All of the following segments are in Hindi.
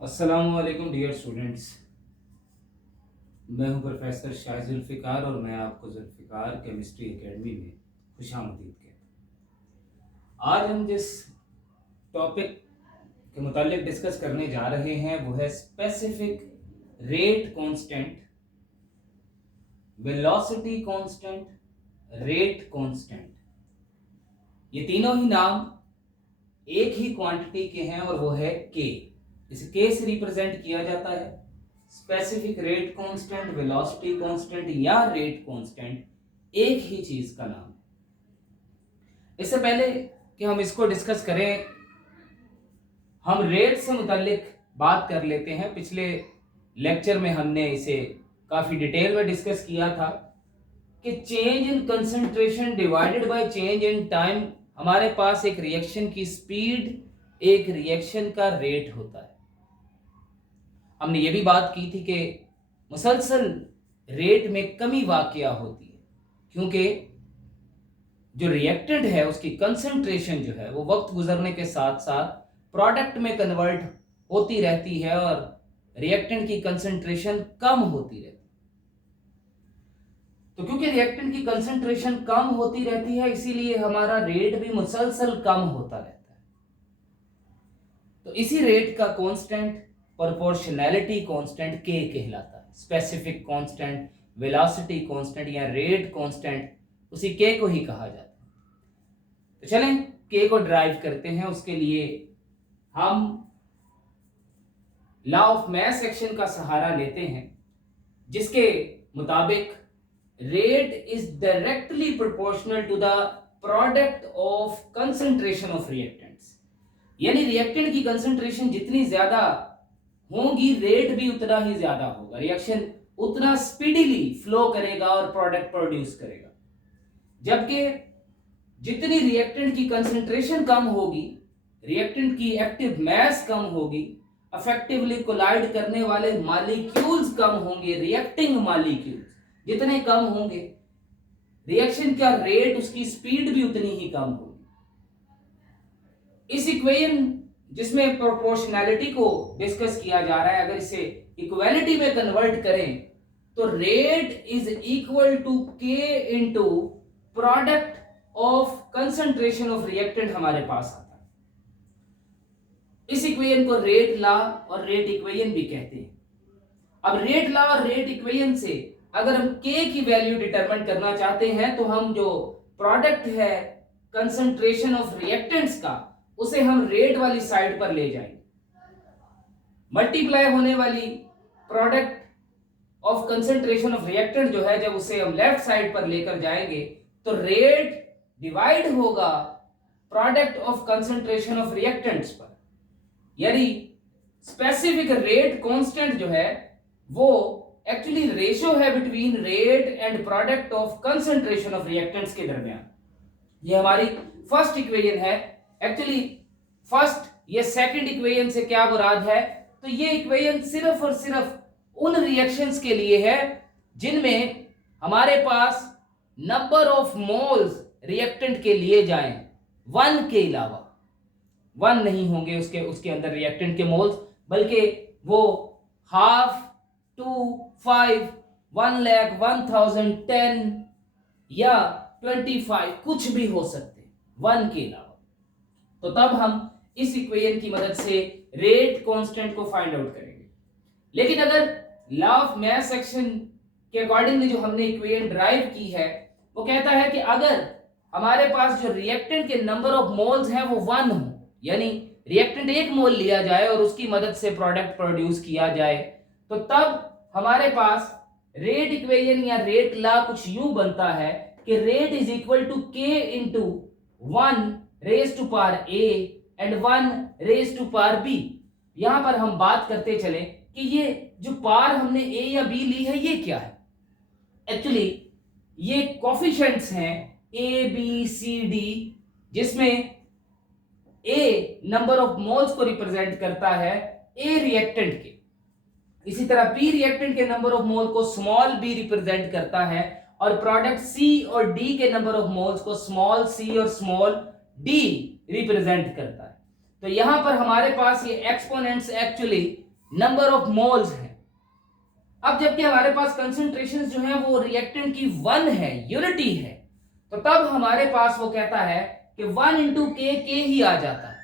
अस्सलामुअलैकुम डियर स्टूडेंट्स। मैं हूं प्रोफेसर शाह जुल्फ़िकार और मैं आपको जुल्फ़िकार केमिस्ट्री एकेडमी में खुशामदीद कहता हूं। आज हम जिस टॉपिक के मुतालिक डिस्कस करने जा रहे हैं वो है specific rate constant, velocity constant, rate constant. ये तीनों ही नाम एक ही क्वांटिटी के हैं और वो है के। इसे के से रिप्रेजेंट किया जाता है। Specific rate constant, velocity constant या रेट कांस्टेंट एक ही चीज का नाम है। इससे पहले कि हम इसको डिस्कस करें, हम रेट से मुतालिक बात कर लेते हैं। पिछले लेक्चर में हमने इसे काफी डिटेल में डिस्कस किया था कि change in concentration divided by change in time, हमारे पास एक रिएक्शन की स्पीड, एक रिएक्शन का रेट होता है। हमने ये भी बात की थी कि मुसलसल रेट में कमी वाकया होती है क्योंकि जो रिएक्टेंट है उसकी कंसंट्रेशन जो है वो वक्त गुजरने के साथ साथ प्रोडक्ट में कन्वर्ट होती रहती है और रिएक्टेंट की कंसंट्रेशन कम होती रहती है। तो क्योंकि रिएक्टेंट की कंसंट्रेशन कम होती रहती है इसीलिए हमारा रेट भी मुसलसल कम होता रहता है। तो इसी रेट का कांस्टेंट प्रोपोर्शनैलिटी कांस्टेंट के कहलाता है। स्पेसिफिक कांस्टेंट, वेलोसिटी कांस्टेंट या रेट कांस्टेंट उसी के को ही कहा जाता है। तो चलें के को ड्राइव करते हैं। उसके लिए हम लॉ ऑफ मास एक्शन का सहारा लेते हैं जिसके मुताबिक rate is directly proportional to the product of concentration of reactants. यानी रिएक्टेंट की कंसंट्रेशन जितनी ज्यादा होगी रेट भी उतना ही ज्यादा होगा, रिएक्शन उतना स्पीडीली फ्लो करेगा और प्रोडक्ट प्रोड्यूस करेगा। जबकि जितनी रिएक्टेंट की कंसंट्रेशन कम होगी, रिएक्टेंट की एक्टिव मास कम होगी, इफेक्टिवली कोलाइड करने वाले मॉलिक्यूल्स कम होंगे, रिएक्टिंग मॉलिक्यूल्स जितने कम होंगे रिएक्शन का रेट, उसकी स्पीड भी उतनी ही कम होगी। इस इक्वेशन जिसमें प्रोपोर्शनैलिटी को डिस्कस किया जा रहा है, अगर इसे इक्वालिटी में कन्वर्ट करें तो rate is equal to k into product of concentration of reactant हमारे पास आता है। इस इक्वेशन को रेट लॉ और रेट इक्वेशन भी कहते हैं। अब रेट लॉ और रेट इक्वेशन से अगर हम के की वैल्यू डिटरमाइन करना चाहते हैं तो हम जो प्रोडक्ट है कंसंट्रेशन ऑफ रिएक्टेंट्स का उसे हम रेट वाली साइड पर ले जाएंगे। मल्टीप्लाई होने वाली product of concentration of reactant जो है, जब उसे हम लेफ्ट साइड पर लेकर जाएंगे तो रेट डिवाइड होगा product of concentration of reactants पर। यानी स्पेसिफिक रेट कांस्टेंट जो है वो एक्चुअली रेशियो है between rate and product of concentration of reactants के दरमियान। ये हमारी फर्स्ट इक्वेशन है। एक्चुअली फर्स्ट ये सेकंड इक्वेशन से क्या मुराद है, तो ये इक्वेशन सिर्फ और सिर्फ उन रिएक्शंस के लिए है जिनमें हमारे पास नंबर ऑफ मोल्स रिएक्टेंट के लिए जाएं, वन के अलावा वन नहीं होंगे उसके अंदर रिएक्टेंट के मोल्स, बल्कि वो हाफ, 2, 5, 1 लाख, 1000, 10 या 25 कुछ भी हो सकते हैं वन के अलावा। तो तब हम इस इक्वेशन की मदद से रेट कांस्टेंट को फाइंड आउट करेंगे। लेकिन अगर लॉ ऑफ मास एक्शन के अकॉर्डिंगली जो हमने इक्वेशन ड्राइव की है वो कहता है कि अगर हमारे पास जो रिएक्टेंट के नंबर ऑफ मोल्स हैं वो 1 हो, यानी रिएक्टेंट 1 मोल लिया जाए और उसकी मदद से प्रोडक्ट प्रोड्यूस किया जाए, तो तब हमारे पास रेट इक्वेशन या रेट लॉ कुछ यूं बनता है कि rate is equal to k into 1 raise to power a and 1 raise to power b। यहां पर हम बात करते चले कि ये जो पावर हमने a या b ली है ये क्या है। एक्चुअली ये कोफिशिएंट्स हैं a b c d, जिसमें a नंबर ऑफ मोल्स को रिप्रेजेंट करता है a रिएक्टेंट के, इसी तरह b रिएक्टेंट के नंबर ऑफ मोल को स्मॉल b रिप्रेजेंट करता है और प्रोडक्ट c और d के नंबर ऑफ मोल्स को स्मॉल c और स्मॉल d रिप्रेजेंट करता है। तो यहां पर हमारे पास ये exponents actually number of moles है। अब जबकि हमारे पास कंसंट्रेशन जो है वो रिएक्टेंट की 1 है, यूनिटी है, तो तब हमारे पास वो कहता है कि 1 इंटू के ही आ जाता है।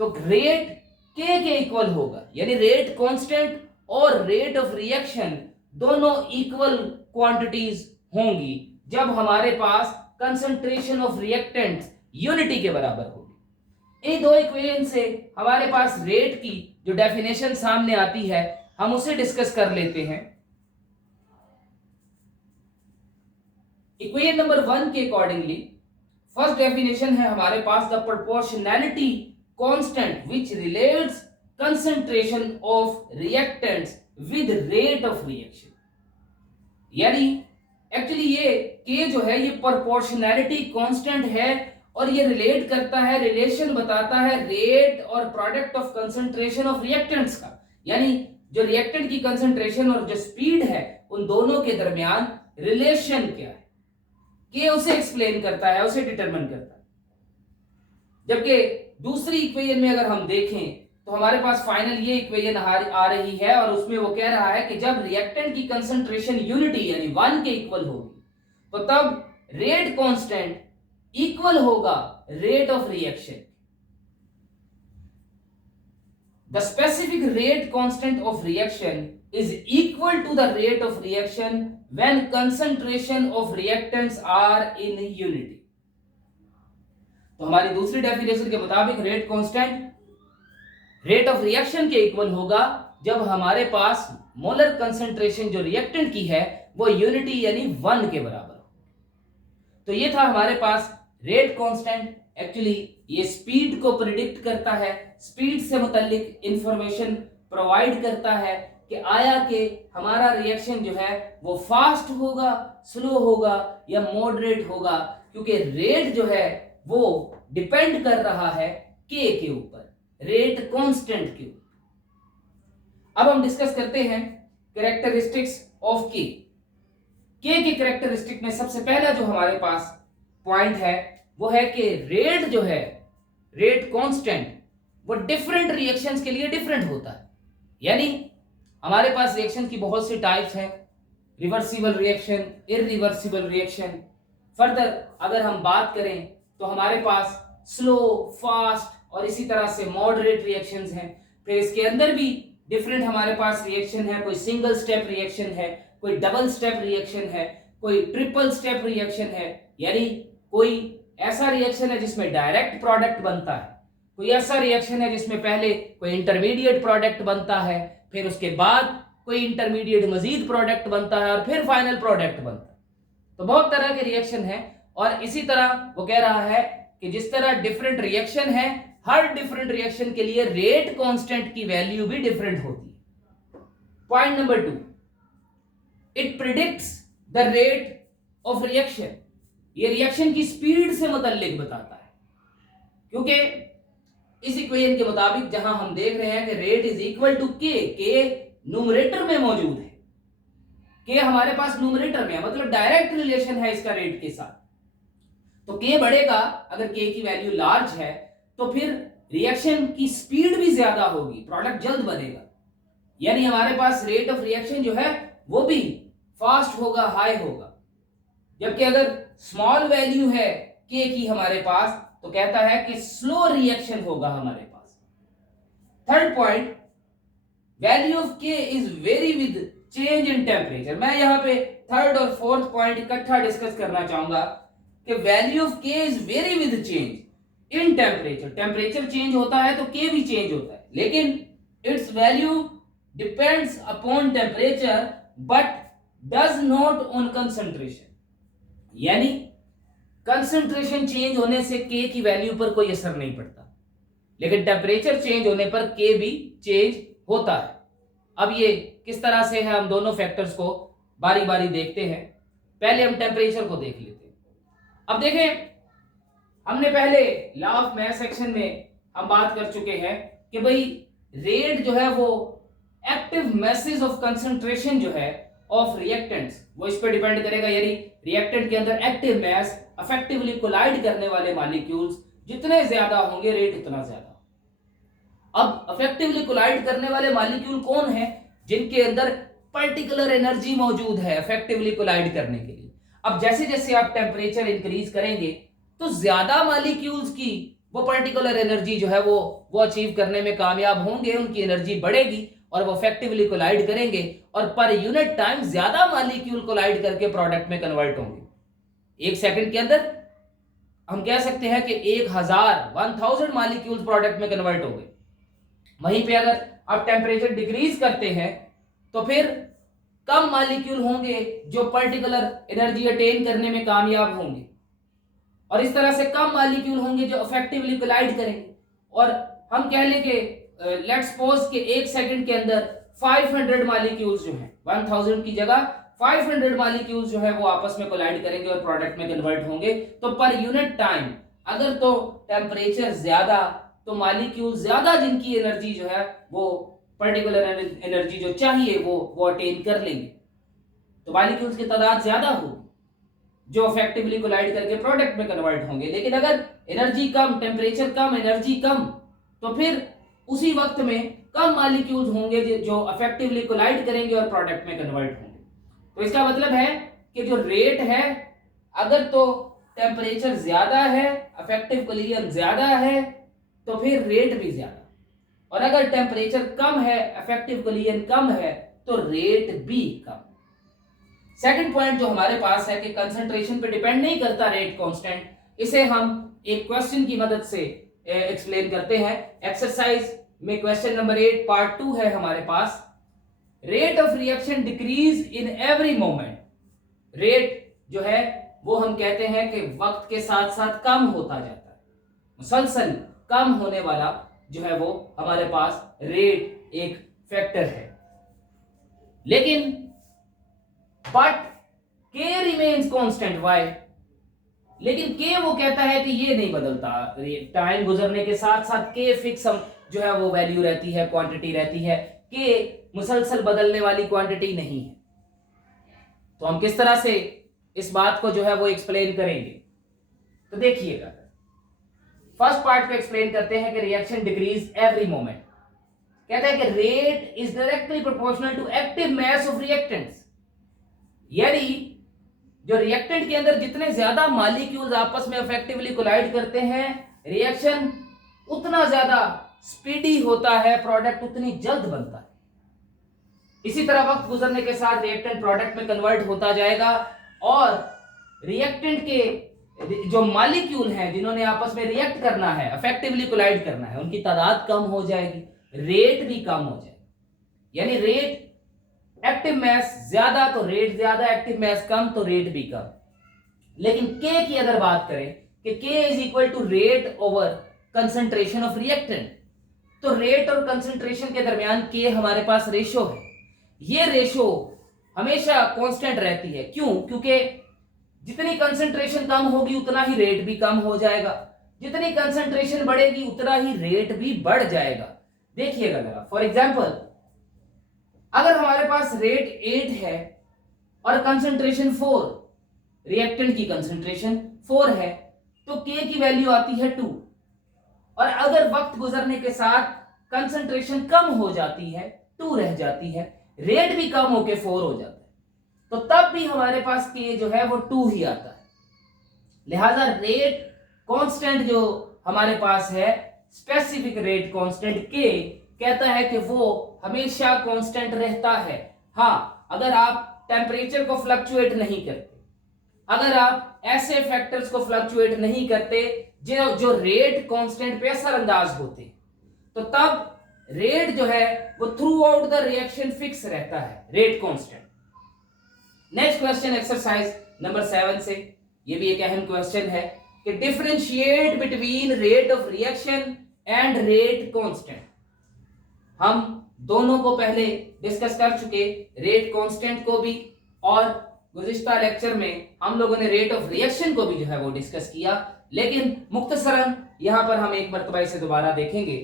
तो रेट के इक्वल होगा, यानी रेट कांस्टेंट और रेट ऑफ रिएक्शन दोनों इक्वल क्वांटिटीज होंगी जब हमारे पास कंसंट्रेशन ऑफ रिएक्टेंट्स यूनिटी के बराबर होगी। इन दो इक्वेशन से हमारे पास रेट की जो डेफिनेशन सामने आती है हम उसे डिस्कस कर लेते हैं। इक्वेशन नंबर 1 के अकॉर्डिंगली फर्स्ट डेफिनेशन है हमारे पास the proportionality constant which relates concentration of reactants with rate of reaction. यानी एक्चुअली ये के जो है ये प्रोपोर्शनैलिटी कांस्टेंट है और ये रिलेट करता है, रिलेशन बताता है रेट और product of concentration of reactants का। यानी जो रिएक्टेंट की कंसंट्रेशन और जो स्पीड है उन दोनों के दरमियान रिलेशन क्या है, के उसे एक्सप्लेन करता है, उसे डिटरमिन करता है। जबकि दूसरी इक्वेशन में अगर हम देखें तो हमारे पास फाइनल ये इक्वेशन आ रही है और उसमें वो कह रहा है कि जब रिएक्टेंट की कंसंट्रेशन यूनिटी यानी 1 के इक्वल होगी तो तब रेट कांस्टेंट इक्वल होगा rate of reaction. The specific rate constant of reaction is equal to the rate of reaction when concentration of reactants are in unity. तो हमारी दूसरी डेफिनेशन के मुताबिक rate constant rate of reaction के इक्वल होगा जब हमारे पास मोलर कंसंट्रेशन जो रिएक्टेंट की है वो यूनिटी यानी 1 के बराबर हो। तो ये था हमारे पास रेट कांस्टेंट। एक्चुअली ये स्पीड को प्रिडिक्ट करता है, स्पीड से मुताल्लिक इंफॉर्मेशन प्रोवाइड करता है कि आया कि हमारा रिएक्शन जो है वो फास्ट होगा, स्लो होगा या मॉडरेट होगा, क्योंकि रेट जो है वो डिपेंड कर रहा है के ऊपर, रेट कांस्टेंट के ऊपर। अब हम डिस्कस करते हैं कैरेक्टरिस्टिक्स ऑफ के के कैरेक्टरिस्टिक में सबसे पहला जो हमारे पास पॉइंट है वो है कि रेट जो है, रेट कांस्टेंट, वो डिफरेंट रिएक्शंस के लिए डिफरेंट होता है। यानी हमारे पास रिएक्शन की बहुत सी टाइप्स हैं, reversible reaction, irreversible reaction. Further अगर हम बात करें तो हमारे पास स्लो, फास्ट और इसी तरह से मॉडरेट रिएक्शंस हैं। फिर इसके अंदर भी डिफरेंट हमारे पास रिएक्शन है, कोई सिंगल स्टेप रिएक्शन है, कोई डबल स्टेप रिएक्शन है, कोई ट्रिपल स्टेप रिएक्शन है। यानी कोई ऐसा रिएक्शन है जिसमें डायरेक्ट प्रोडक्ट बनता है, कोई ऐसा रिएक्शन है जिसमें पहले कोई इंटरमीडिएट प्रोडक्ट बनता है, फिर उसके बाद कोई इंटरमीडिएट मजीद प्रोडक्ट बनता है और फिर फाइनल प्रोडक्ट बनता है। तो बहुत तरह के रिएक्शन है और इसी तरह वो कह रहा है कि जिस तरह डिफरेंट रिएक्शन है, हर डिफरेंट रिएक्शन के लिए रेट कांस्टेंट की वैल्यू भी डिफरेंट होती है। Point number 2, it predicts the rate of reaction. ये रिएक्शन की स्पीड से मुताल्लिक बताता है, क्योंकि इस इक्वेशन के मुताबिक जहां हम देख रहे हैं कि रेट इज इक्वल टू के न्यूमरेटर में मौजूद है, के हमारे पास न्यूमरेटर में है, मतलब डायरेक्ट रिलेशन है इसका रेट के साथ। तो के बढ़ेगा, अगर के की वैल्यू लार्ज है तो फिर रिएक्शन की स्पीड भी ज्यादा होगी, प्रोडक्ट जल्द बनेगा। यानी हमारे पास रेट ऑफ रिएक्शन जो है वो भी फास्ट होगा, हाई होगा। जबकि अगर स्मॉल वैल्यू है के की हमारे पास तो कहता है कि स्लो रिएक्शन होगा हमारे पास। थर्ड पॉइंट, वैल्यू ऑफ के is very with change in temperature. मैं यहां पे थर्ड और फोर्थ पॉइंट इकट्ठा डिस्कस करना चाहूंगा कि वैल्यू ऑफ के is very with change in temperature. Temperature change होता है तो के भी चेंज होता है, लेकिन it's value depends upon temperature but does not on concentration. यानी कंसंट्रेशन चेंज होने से के की वैल्यू पर कोई असर नहीं पड़ता, लेकिन टेम्परेचर चेंज होने पर के भी चेंज होता है। अब ये किस तरह से है, हम दोनों फैक्टर्स को बारी बारी देखते हैं। पहले हम टेम्परेचर को देख लेते हैं। अब देखें, हमने पहले लॉ ऑफ मास सेक्शन में हम बात कर चुके हैं कि भाई रेट जो है वो एक्टिव मैसेज ऑफ कंसंट्रेशन जो है ऑफ रिएक्टेंट्स वो इस पर डिपेंड करेगा। यानी रिएक्टेंट के अंदर एक्टिव मास अफेक्टिवली कोलाइड करने वाले मॉलिक्यूल्स जितने ज्यादा होंगे रेट उतना ज्यादा। अब अफेक्टिवली कोलाइड करने वाले मॉलिक्यूल कौन है? जिनके अंदर पर्टिकुलर एनर्जी मौजूद है अफेक्टिवली कोलाइड करने के लिए। अब जैसे जैसे आप टेम्परेचर इंक्रीज करेंगे तो ज्यादा मॉलिक्यूल्स की वो पर्टिकुलर एनर्जी जो है वो अचीव करने में कामयाब होंगे, उनकी एनर्जी बढ़ेगी और वो इफेक्टिवली कोलाइड करेंगे और पर यूनिट टाइम ज्यादा मॉलिक्यूल कोलाइड करके प्रोडक्ट में कन्वर्ट होंगे। एक सेकंड के अंदर हम कह सकते हैं कि 1000 मॉलिक्यूल्स प्रोडक्ट में कन्वर्ट हो गए। वहीं पे अगर आप टेम्परेचर डिक्रीज करते हैं तो फिर कम मॉलिक्यूल होंगे जो पर्टिकुलर एनर्जी अटेन करने में कामयाब होंगे और इस तरह से कम मॉलिक्यूल होंगे जो इफेक्टिवली कोलाइड करेंगे। और हम कह लें कि लेट्स सपोज कि एक सेकंड के अंदर 500 मॉलिक्यूल्स जो हैं 1000 की जगह 500 मॉलिक्यूल्स जो है वो आपस में कोलाइड करेंगे और प्रोडक्ट में कन्वर्ट होंगे। तो पर यूनिट टाइम अगर तो टेम्परेचर ज्यादा तो मॉलिक्यूल ज्यादा जिनकी एनर्जी जो है वो पर्टिकुलर एनर्जी जो चाहिए वो अटेन कर लेंगे, तो मॉलिक्यूल्स की तादाद ज्यादा होगी जो इफेक्टिवली कोलाइड करके प्रोडक्ट में कन्वर्ट होंगे। लेकिन अगर एनर्जी कम, टेम्परेचर कम, एनर्जी कम, तो फिर उसी वक्त में कम मॉलिक्यूल्स होंगे जो इफेक्टिवली कोलाइड करेंगे और प्रोडक्ट में कन्वर्ट होंगे। तो इसका मतलब है कि जो रेट है, अगर तो टेम्परेचर ज्यादा है, इफेक्टिव कोलिजन ज्यादा है, तो फिर रेट भी ज्यादा, और अगर टेम्परेचर कम है, इफेक्टिव कोलिजन कम है, तो रेट भी कम। सेकंड पॉइंट जो हमारे पास है कि कंसंट्रेशन पे डिपेंड नहीं करता रेट कांस्टेंट, इसे हम एक क्वेश्चन की मदद से एक्सप्लेन करते हैं। एक्सरसाइज में क्वेश्चन नंबर 8 पार्ट 2 है हमारे पास। Rate of reaction decrease in every moment. Rate जो है वो हम कहते हैं कि वक्त के साथ साथ कम होता जाता है, मुसलसल कम होने वाला जो है वो हमारे पास रेट एक फैक्टर है। लेकिन बट के रिमेन्स कांस्टेंट, वाई? लेकिन के वो कहता है कि ये नहीं बदलता, टाइम गुजरने के साथ साथ के फिक्स जो है वो वैल्यू रहती है, क्वांटिटी रहती है, के मुसलसल बदलने वाली क्वांटिटी नहीं है। तो हम किस तरह से इस बात को जो है वो एक्सप्लेन करेंगे? तो देखिएगा, फर्स्ट पार्ट पे एक्सप्लेन करते हैं कि रिएक्शन डिक्रीज एवरी मोमेंट। कहते हैं कि rate is directly proportional to active mass of reactants. यानी जो रिएक्टेंट के अंदर जितने ज्यादा मॉलिक्यूल्स आपस में इफेक्टिवली कोलाइड करते हैं, रिएक्शन उतना ज्यादा स्पीडी होता है, प्रोडक्ट उतनी जल्द बनता है। इसी तरह वक्त गुजरने के साथ रिएक्टेंट प्रोडक्ट में कन्वर्ट होता जाएगा और रिएक्टेंट के जो मॉलिक्यूल हैं जिन्होंने आपस में रिएक्ट करना है, इफेक्टिवली कोलाइड करना है, उनकी तादाद कम हो जाएगी, रेट भी कम हो जाएगा। यानी रेट एक्टिव मास ज्यादा तो रेट ज्यादा, एक्टिव मास कम तो रेट भी कम। लेकिन के की अगर बात करें कि k is equal to rate over concentration of reactant, तो रेट और कंसंट्रेशन के दरमियान के हमारे पास रेशो है। ये रेशो हमेशा कांस्टेंट रहती है। क्यों? क्योंकि जितनी कंसंट्रेशन कम होगी उतना ही रेट भी कम हो जाएगा, जितनी कंसंट्रेशन बढ़ेगी उतना ही रेट भी बढ़ जाएगा। देखिएगा जरा, फॉर एग्जांपल अगर हमारे पास रेट 8 है और कंसंट्रेशन 4, रिएक्टेंट की कंसंट्रेशन 4 है, तो के की वैल्यू आती है 2। और अगर वक्त गुजरने के साथ कंसंट्रेशन कम हो जाती है, 2 रह जाती है, रेट भी कम होके 4 हो जाता है, तो तब भी हमारे पास के जो है वो 2 ही आता है। लिहाजा रेट कांस्टेंट जो हमारे पास है, स्पेसिफिक रेट कांस्टेंट के, कहता है कि वो हमेशा कांस्टेंट रहता है। हाँ, अगर आप टेम्परेचर को फ्लक्चुएट नहीं करते, अगर आप ऐसे फैक्टर्स को फ्लक्चुएट नहीं करते जो रेट कांस्टेंट पे असरअंदाज होते, तो तब रेट जो है वो through out the reaction fix रहता है, rate constant. Next question exercise number 7 से, ये भी एक अहम क्वेश्चन है कि differentiate between rate of reaction and rate constant. हम दोनों को पहले डिस्कस कर चुके, रेट कांस्टेंट को भी, और गुज़िश्ता लेक्चर में हम लोगों ने रेट ऑफ रिएक्शन को भी जो है वो डिस्कस किया। लेकिन मुख्तसरन यहां पर हम एक मर्तबा इसे दोबारा देखेंगे।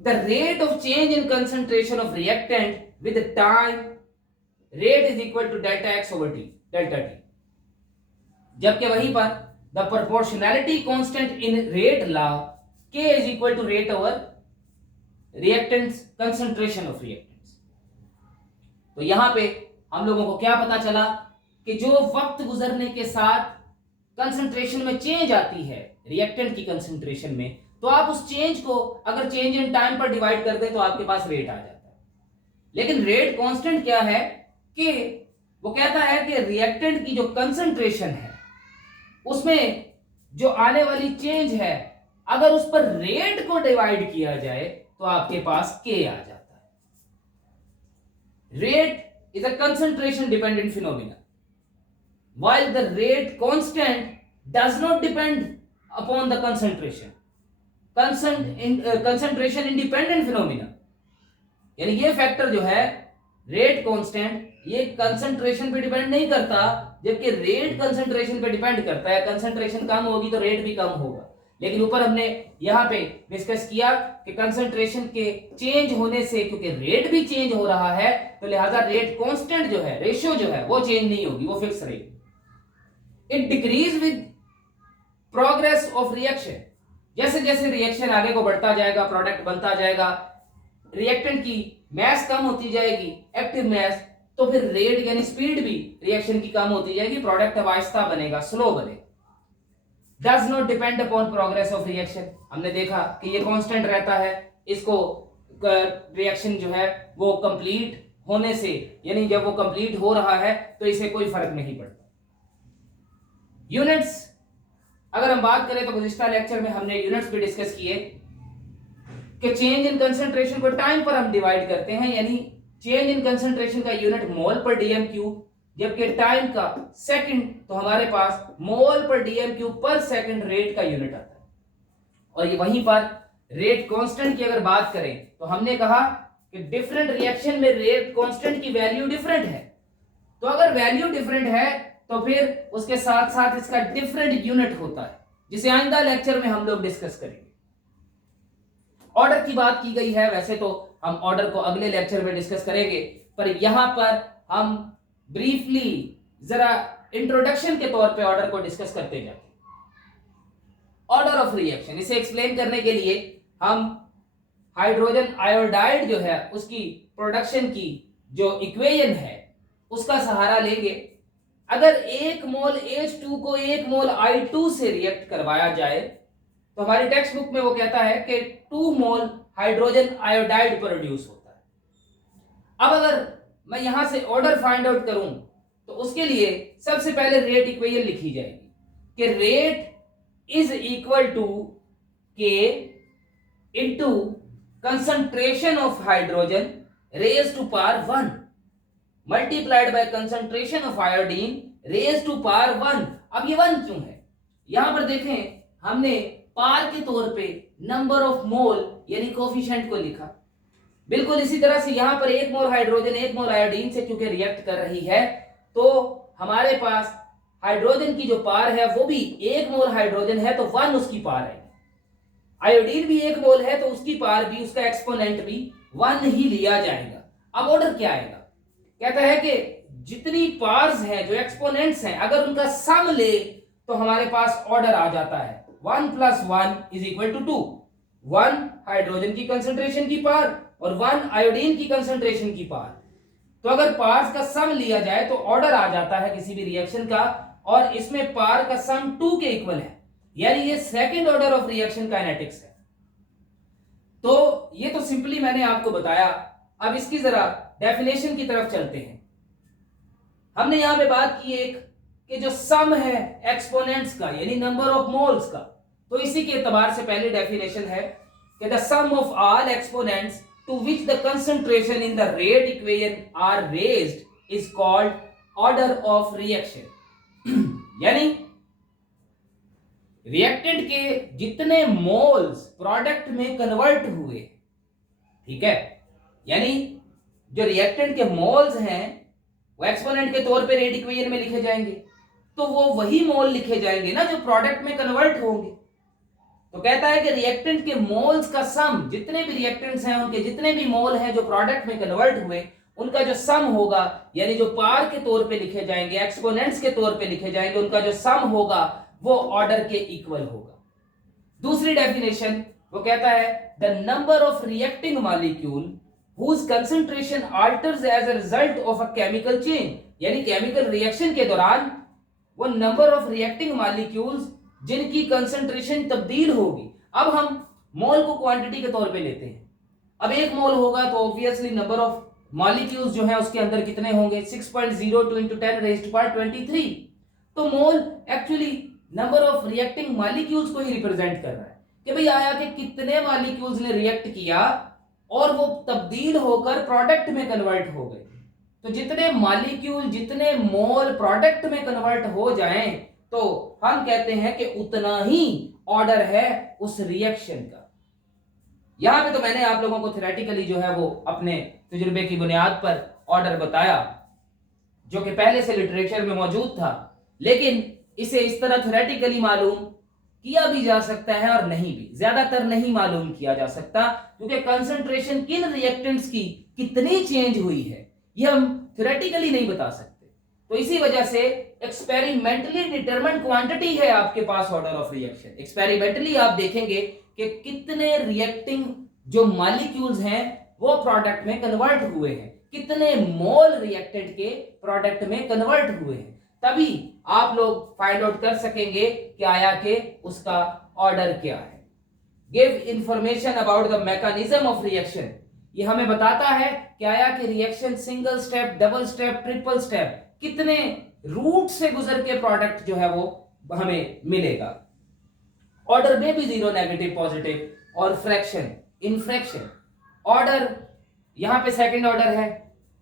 The rate of change in concentration of reactant with time, rate is equal to delta X over T, delta T. जबकि वहीं पर the proportionality constant in rate law, K is equal to rate over reactants, concentration of reactants. तो यहां पे हम लोगों को क्या पता चला कि जो वक्त गुजरने के साथ कंसंट्रेशन में चेंज आती है रिएक्टेंट की कंसंट्रेशन में, तो आप उस चेंज को अगर चेंज इन टाइम पर डिवाइड कर दें तो आपके पास रेट आ जाता है। लेकिन रेट कांस्टेंट क्या है कि वो कहता है कि रिएक्टेंट की जो कंसंट्रेशन है उसमें जो आने वाली चेंज है अगर उस पर रेट को डिवाइड किया जाए तो आपके पास के आ जाता है। Rate is a concentration dependent phenomena while the rate constant does not depend upon the concentration concentration independent phenomena। यानी ये फैक्टर जो है रेट कांस्टेंट ये कंसंट्रेशन पे डिपेंड नहीं करता, जबकि रेट कंसंट्रेशन पे डिपेंड करता है। कंसंट्रेशन कम होगी तो रेट भी कम होगा। लेकिन ऊपर हमने यहां पे डिस्कस किया कि कंसंट्रेशन के चेंज होने से क्योंकि रेट भी चेंज हो रहा है तो लिहाजा रेट कांस्टेंट जो है, रेशियो जो है वो चेंज नहीं होगी, वो फिक्स रहेगी। It decrease with progress of reaction. जैसे जैसे रिएक्शन आगे को बढ़ता जाएगा, प्रोडक्ट बनता जाएगा, रिएक्टेंट की मास कम होती जाएगी, एक्टिव मास, तो फिर रेट यानी स्पीड भी रिएक्शन की कम होती जाएगी, प्रोडक्ट आहिस्ता बनेगा, स्लो बनेगा। Does not depend upon progress of reaction. हमने देखा कि ये कांस्टेंट रहता है, इसको रिएक्शन जो है वो कंप्लीट होने से, यानी जब वो कंप्लीट हो रहा है तो इसे कोई फर्क नहीं पड़ता। यूनिट्स अगर हम बात करें तो गुज़िश्ता लेक्चर में हमने यूनिट्स भी डिस्कस किए कि चेंज इन कंसंट्रेशन को टाइम पर हम डिवाइड करते हैं, यानी चेंज इन कंसंट्रेशन का यूनिट मोल पर डीएम क्यूब, जबकि टाइम का सेकंड तो हमारे पास मोल पर डीएम क्यूब पर सेकंड रेट का यूनिट आता है। और ये वहीं पर रेट कांस्टेंट की अगर बात करें तो हमने कहा कि डिफरेंट रिएक्शन में रेट कांस्टेंट की वैल्यू डिफरेंट है। तो अगर वैल्यू डिफरेंट है तो फिर उसके साथ साथ इसका डिफरेंट यूनिट होता है, जिसे आइंदा लेक्चर में हम लोग डिस्कस करेंगे। ऑर्डर की बात की गई है, वैसे तो हम ऑर्डर को अगले लेक्चर में डिस्कस करेंगे, पर यहां पर हम ब्रीफली जरा इंट्रोडक्शन के तौर पे ऑर्डर को डिस्कस करते जाते हैं। ऑर्डर ऑफ रिएक्शन, इसे एक्सप्लेन करने के लिए हम हाइड्रोजन आयोडाइड जो है उसकी प्रोडक्शन की जो इक्वेशन है उसका सहारा लेंगे। अगर 1 मोल H2 को 1 मोल I2 से रिएक्ट करवाया जाए तो हमारी टेक्स्ट बुक में वो कहता है कि 2 मोल हाइड्रोजन आयोडाइड प्रोड्यूस होता है। अब अगर मैं यहां से ऑर्डर फाइंड आउट करूं तो उसके लिए सबसे पहले रेट इक्वेशन लिखी जाएगी कि rate is equal to k into concentration of hydrogen raise to power 1 multiplied by concentration of iodine raise to power 1। अब ये 1 क्यों है? यहां पर देखें हमने पार के तौर पे नंबर ऑफ मोल यानी कोफिशिएंट को लिखा। बिल्कुल इसी तरह से यहां पर 1 मोल हाइड्रोजन 1 मोल आयोडीन से क्योंकि रिएक्ट कर रही है तो हमारे पास हाइड्रोजन की जो पार है वो भी 1 मोल हाइड्रोजन है तो 1 उसकी पार है। आयोडीन भी 1 मोल है तो उसकी पार भी, उसका एक्सपोनेंट भी 1 ही लिया जाएगा। अब ऑर्डर क्या आएगा? कहता है कि जितनी पार्स हैं, जो एक्सपोनेंट्स हैं, अगर उनका सम ले तो हमारे पास ऑर्डर आ जाता है 1 + 1 = 2। 1 हाइड्रोजन की कंसंट्रेशन की पार और 1 आयोडीन की कंसंट्रेशन की पार। तो अगर पार्स का सम लिया जाए तो ऑर्डर आ जाता है किसी भी रिएक्शन का, और इसमें पार का सम 2 के इक्वल है, यानी ये second order of reaction kinetics है। तो ये तो सिंपली मैंने आपको बताया। अब इसकी जरा डेफिनेशन की तरफ चलते हैं। हमने यहां पे बात की एक कि जो सम है एक्सपोनेंट्स का यानी नंबर ऑफ मोल्स का, तो इसी के एतबार से पहले डेफिनेशन है कि the sum of all exponents to which the concentration in the rate equation are raised is called order of reaction. यानी रिएक्टेंट के जितने मोल्स प्रोडक्ट में कन्वर्ट हुए, ठीक है, यानी जो रिएक्टेंट के मोल्स हैं वो एक्सपोनेंट के तौर पे रेट इक्वेशन में लिखे जाएंगे, तो वो वही मोल लिखे जाएंगे ना जो प्रोडक्ट में कन्वर्ट होंगे। तो कहता है कि रिएक्टेंट के मोल्स का सम, जितने भी रिएक्टेंट्स हैं उनके जितने भी मोल हैं जो प्रोडक्ट में कन्वर्ट हुए, उनका जो सम होगा, यानी जो पार के तौर पे लिखे जाएंगे, एक्सपोनेंट्स के तौर पे लिखे जाएंगे, उनका जो सम होगा वो ऑर्डर के इक्वल होगा। दूसरी डेफिनेशन वो कहता है the number of reacting molecule whose concentration alters as a result of a chemical change, यानी केमिकल रिएक्शन के दौरान वो नंबर ऑफ रिएक्टिंग मॉलिक्यूल्स जिनकी कंसंट्रेशन तब्दील होगी। अब हम मोल को क्वांटिटी के तौर पे लेते हैं। अब एक मोल होगा तो ऑब्वियसली नंबर ऑफ मॉलिक्यूल्स जो है उसके अंदर कितने होंगे, 6.02 into 10 raised to power 23। तो mole actually number of reacting molecules को ही रिप्रेजेंट कर रहा है कि भाई आया कि कितने मॉलिक्यूल्स ने रिएक्ट किया और वो तब्दील होकर प्रोडक्ट में कन्वर्ट हो गए। तो जितने मॉलिक्यूल, जितने मोल प्रोडक्ट में कन्वर्ट हो जाएं तो हम कहते हैं कि उतना ही ऑर्डर है उस रिएक्शन का। यहां पे तो मैंने आप लोगों को थ्योरेटिकली जो है वो अपने तजुर्बे की बुनियाद पर ऑर्डर बताया जो कि पहले से लिटरेचर में मौजूद था, लेकिन इसे इस तरह थ्योरेटिकली मालूम किया भी जा सकता है और नहीं भी, ज्यादातर नहीं मालूम किया जा सकता क्योंकि कंसंट्रेशन किन रिएक्टेंट्स की कितनी चेंज हुई है ये हम थ्योरेटिकली नहीं बता सकते। तो इसी वजह से एक्सपेरिमेंटली डिटरमाइंड क्वांटिटी है आपके पास ऑर्डर ऑफ रिएक्शन। एक्सपेरिमेंटली आप देखेंगे कि कितने रिएक्टिंग जो मॉलिक्यूल्स हैं वो प्रोडक्ट में कन्वर्ट हुए हैं, कितने मोल रिएक्टेड के प्रोडक्ट में कन्वर्ट हुए हैं, तभी आप लोग फाइंड आउट कर सकेंगे कि आया कि उसका ऑर्डर क्या है। Give information about the mechanism of reaction, ये हमें बताता है कि आया कि reaction single step, double step, triple step, कितने रूट से गुजर के प्रोडक्ट जो है वो हमें मिलेगा। ऑर्डर में भी जीरो, नेगेटिव, पॉजिटिव और फ्रैक्शन, इनफ्रैक्शन। ऑर्डर यहां पे सेकंड ऑर्डर है।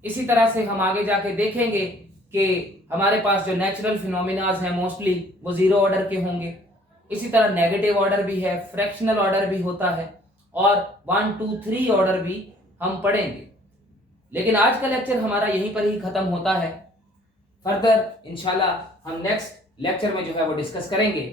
इसी तरह से हम आगे जाके देखेंगे कि हमारे पास जो नेचुरल फिनोमिनाज हैं मोस्टली वो जीरो ऑर्डर के होंगे। इसी तरह नेगेटिव ऑर्डर भी है, फ्रैक्शनल ऑर्डर भी होता है और 1, 2, 3 ऑर्डर भी हम पढ़ेंगे। लेकिन आज का लेक्चर हमारा यहीं पर ही खत्म होता है। फर्दर इंशाल्लाह हम नेक्स्ट लेक्चर में जो है वो डिस्कस करेंगे।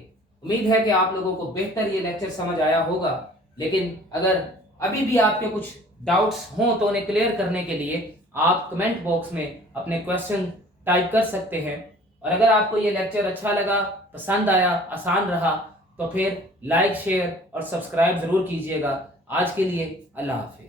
उम्मीद है कि आप लोगों को बेहतर ये लेक्चर समझ आया होगा, लेकिन अगर अभी भी आपके कुछ डाउट्स हों तो उन्हें क्लियर करने के लिए आप कमेंट बॉक्स में अपने क्वेश्चन टाइप कर सकते हैं। और अगर आपको ये लेक्चर अच्छा लगा, पसंद आया, आसान रहा तो फिर लाइक, शेयर और सब्सक्राइब जरूर कीजिएगा। आज के लिए अल्लाह हाफिज।